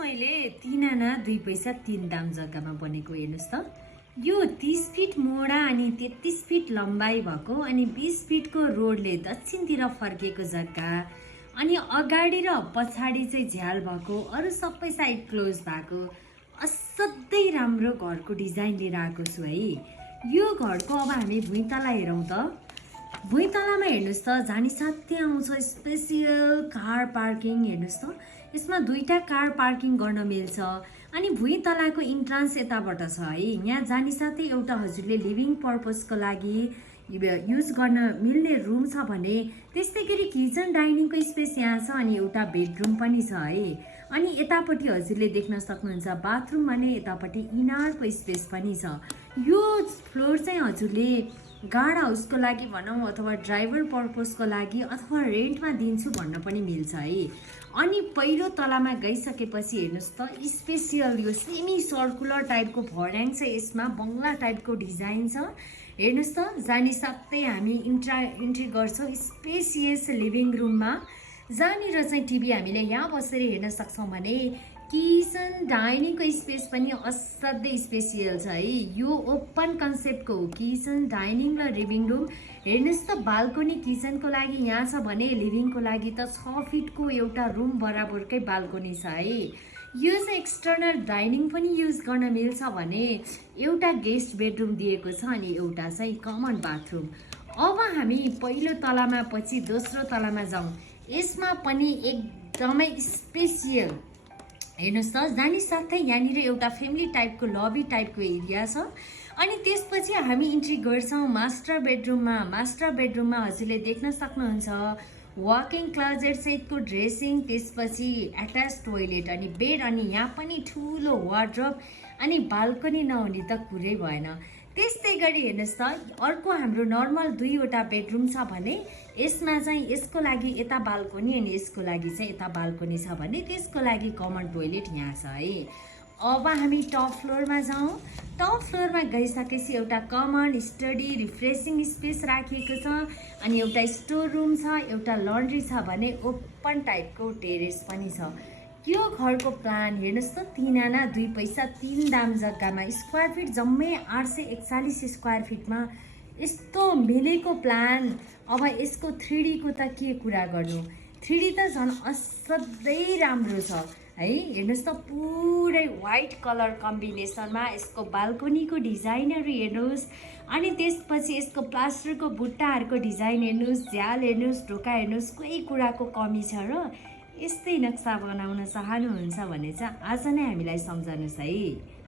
मैले 3 आना 2 पैसा 3 दाम जग्गामा बनेको हेर्नुस् त। यो 30 फिट मोडा अनि 33 फिट लम्बाइ भएको अनि 20 फिटको रोडले दक्षिणतिर फर्केको जग्गा अनि अगाडि र पछाडि चाहिँ झ्याल भएको अरु सबै साइड क्लोज भएको असाध्यै राम्रो घरको डिजाइन लिएर आएको छु है। यो घरको अब हामी भुइँतला हेरौँ त। भुइँतलामा हेर्नुस् त जानी साथै आउँछ स्पेसियल कार पार्किङ। हेर्नुस् त यसमा 2टा कार पार्किङ गर्न मिल्छ अनि भुइँतलाको इन्ट्रान्स यताबाट छ है। यहाँ जानी साथै एउटा हजुरले लिभिङ पर्पसको लागि युज गर्न मिल्ने रुम छ भने त्यस्तै गरी किचन डाइनिङको स्पेस यहाँ छ अनि एउटा बेडरुम पनि छ है। अनि यतापट्टि हजुरले देख्न सक्नुहुन्छ बाथरुम भने यतापट्टि इनारको स्पेस पनि छ। यो फ्लोर चाहिँ हजुरले गार्ड हाउसको लागि भनौँ अथवा ड्राइभर पर्पसको लागि अथवा रेन्टमा दिन्छु भन्न पनि मिल्छ है। अनि पहिलो तलामा गइसकेपछि हेर्नुस् त स्पेसियल यो सेमी सर्कुलर टाइपको भर्याङ छ। यसमा बङ्गला टाइपको डिजाइन छ। हेर्नुस् त जानी साथै हामी इन्ट्री गर्छौँ स्पेसियस लिभिङ रुममा, जहाँनिर चाहिँ टिभी हामीले यहाँ बसेर हेर्न सक्छौँ भने किचन डाइनिङको स्पेस पनि असाध्यै स्पेसियल छ है। यो ओपन कन्सेप्टको किचन डाइनिङ र लिभिङ रुम। हेर्नुस् त बाल्कनी किचनको लागि यहाँ छ भने लिभिङको लागि त 6 फिटको एउटा रुम बराबरकै बाल्कनी छ है। यो चाहिँ एक्सटर्नल डाइनिङ पनि युज गर्न मिल्छ भने एउटा गेस्ट बेडरुम दिएको छ अनि एउटा चाहिँ कमन बाथरुम। अब हामी पहिलो तलामा पछि दोस्रो तलामा जाउँ। यसमा पनि एकदमै स्पेसियल हेर्नुस् त जानी साथै यहाँनिर एउटा फ्यामिली टाइपको लबी टाइपको एरिया छ अनि त्यसपछि हामी इन्ट्री गर्छौँ मास्टर बेडरुममा। मास्टर बेडरुममा हजुरले देख्न सक्नुहुन्छ वाकिङ क्लोजेट सहितको ड्रेसिङ, त्यसपछि एट्याच टोयलेट अनि बेड अनि यहाँ पनि ठुलो वार्डरोब अनि बाल्कनी नहुने त कुरै भएन। त्यस्तै गरी हेर्नुस् त अर्को हाम्रो नर्मल 2वटा बेडरुम छ भने यसमा चाहिँ यसको लागि यता बाल्कनी अनि यसको लागि चाहिँ यता बाल्कनी छ भने त्यसको लागि कमन टोयलेट यहाँ छ है। अब हामी टप फ्लोरमा जाउँ। टप फ्लोरमा गइसकेपछि एउटा कमन स्टडी रिफ्रेसिङ स्पेस राखिएको छ अनि एउटा स्टोर रुम छ, एउटा लन्ड्री छ भने ओपन टाइपको टेरेस पनि छ। यो घरको प्लान हेर्नुस् त 3 आना 2 पैसा 3 दाम जग्गामा स्क्वायर फिट जम्मै 841 स्क्वायर फिटमा यस्तो मिलेको प्लान। अब यसको 3D को त के कुरा गर्नु, 3D त झन् असाध्यै राम्रो छ है। हेर्नुस् त पुरै व्हाइट कलर कम्बिनेसनमा यसको बाल्कनीको डिजाइनहरू हेर्नुहोस् अनि त्यसपछि यसको प्लास्टरको बुट्टाहरूको डिजाइन हेर्नुहोस्, झ्याल हेर्नुहोस्, ढोका हेर्नुहोस्, कोही कुराको कमी छ र यस्तै नक्सा बनाउन चाहनुहुन्छ भने चाहिँ आज नै हामीलाई सम्झनुहोस् है।